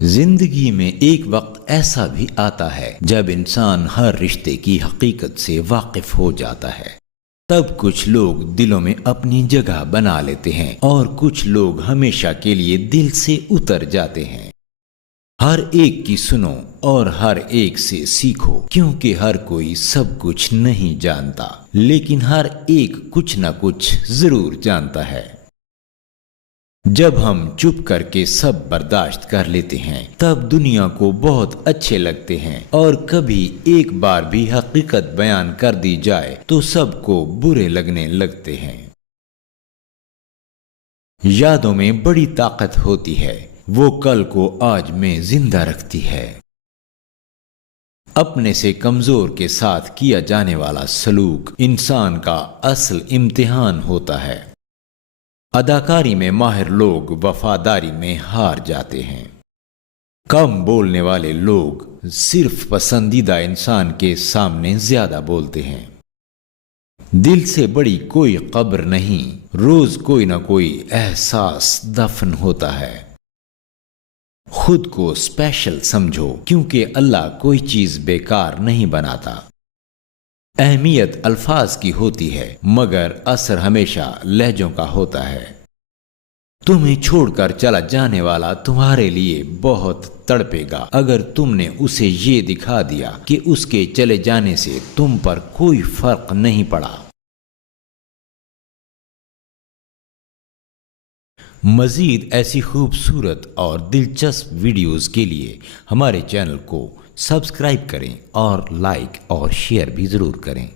زندگی میں ایک وقت ایسا بھی آتا ہے جب انسان ہر رشتے کی حقیقت سے واقف ہو جاتا ہے۔ تب کچھ لوگ دلوں میں اپنی جگہ بنا لیتے ہیں اور کچھ لوگ ہمیشہ کے لیے دل سے اتر جاتے ہیں۔ ہر ایک کی سنو اور ہر ایک سے سیکھو، کیونکہ ہر کوئی سب کچھ نہیں جانتا، لیکن ہر ایک کچھ نہ کچھ ضرور جانتا ہے۔ جب ہم چپ کر کے سب برداشت کر لیتے ہیں تب دنیا کو بہت اچھے لگتے ہیں، اور کبھی ایک بار بھی حقیقت بیان کر دی جائے تو سب کو برے لگنے لگتے ہیں۔ یادوں میں بڑی طاقت ہوتی ہے، وہ کل کو آج میں زندہ رکھتی ہے۔ اپنے سے کمزور کے ساتھ کیا جانے والا سلوک انسان کا اصل امتحان ہوتا ہے۔ اداکاری میں ماہر لوگ وفاداری میں ہار جاتے ہیں۔ کم بولنے والے لوگ صرف پسندیدہ انسان کے سامنے زیادہ بولتے ہیں۔ دل سے بڑی کوئی قبر نہیں، روز کوئی نہ کوئی احساس دفن ہوتا ہے۔ خود کو اسپیشل سمجھو، کیونکہ اللہ کوئی چیز بیکار نہیں بناتا۔ اہمیت الفاظ کی ہوتی ہے، مگر اثر ہمیشہ لہجوں کا ہوتا ہے۔ تمہیں چھوڑ کر چلا جانے والا تمہارے لیے بہت تڑپے گا اگر تم نے اسے یہ دکھا دیا کہ اس کے چلے جانے سے تم پر کوئی فرق نہیں پڑا۔ مزید ایسی خوبصورت اور دلچسپ ویڈیوز کے لیے ہمارے چینل کو سبسکرائب کریں اور لائک اور شیئر بھی ضرور کریں۔